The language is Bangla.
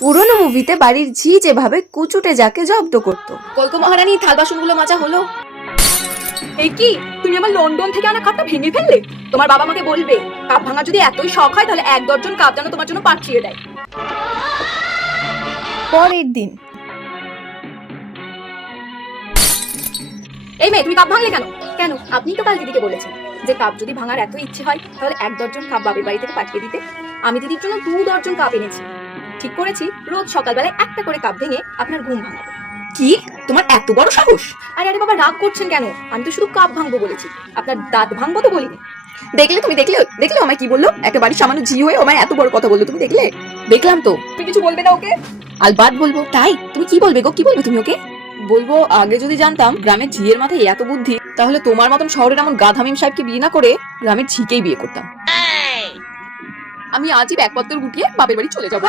পুরনো মুভিতে বাড়ির ঝি যেভাবে কুচুটে যাকে জব্দ করতো। কলকো মহারানী, থাল বাসনগুলো মাজা হলো? এই কি, তুমি আমার লন্ডন থেকে আনা কাপটা ভেঙে ফেললে? তোমার বাবা আমাকে বলবে কাপ ভাঙা যদি এতই শখ হয় তাহলে 1 দর্জন কাপ যেন তোমার জন্য পাঠিয়ে দেয়। পরের দিন এই মেয়ে, তুমি কাপ ভাঙলে কেন? কেন, আপনি তো কাল দিদিকে বলেছেন যে কাপ যদি ভাঙার এত ইচ্ছে হয় তাহলে 1 দর্জন কাপ বাবার বাড়ি থেকে পাঠিয়ে দিতে। আমি দিদির জন্য 2 দর্জন কাপ এনেছি। ঠিক করেছি রোজ সকালবেলায় একটা করে কাপ ভেঙে আপনার ঘুম ভাঙাবো। কি, তোমার এত বড় সাহস? আরে আরে বাবা, রাগ করছেন কেন? আমি তো শুধু কাপ ভাঙবো বলেছি, আপনার দাঁত ভাঙবো তো বলিনি। দেখলে তুমি, দেখলে দেখলে আমায় কি বললো? একটা বাড়ির সামান্য ঝি হয়ে আমায় এত বড় কথা বললো, তুমি দেখলে? দেখলাম তো। তুমি কিছু বলবে না ওকে? আলবাত বলবো। তাই তুমি কি বলবে গো, কি বলবে তুমি ওকে? বলবো, আগে যদি জানতাম গ্রামের ঝিয়ের মাথায় এত বুদ্ধি, তাহলে তোমার মতন শহরের এমন গাধামিম সাহেবকে বিয়ে না করে গ্রামের ঝিকেই বিয়ে করতাম। আমি আজই ব্যাগপত্র গুটিয়ে বাপের বাড়ি চলে যাবো।